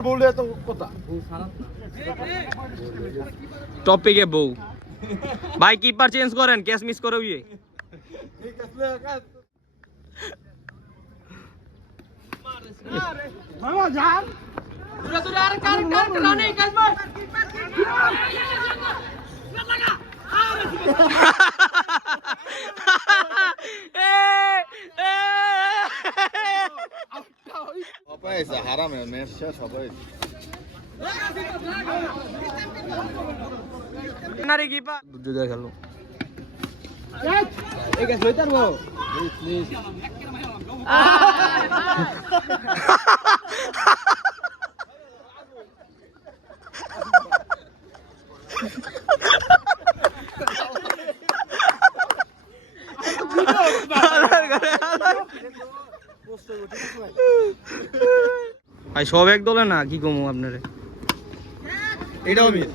বলে তো কথা টপিকে বউ ভাই কিপার চেঞ্জ করেন ক্যাচ মিস করে উইয়ে মামা যান দূরে দূরে আর কার রানে কাজ মার লাগা সবাই হারাম ম্যাচ শেষ সবাই নারে কিপার দুজা খেলো এই গাছ হইতার গো ভাই সব এক দলে না কি কমু আপনারে এটাও মিস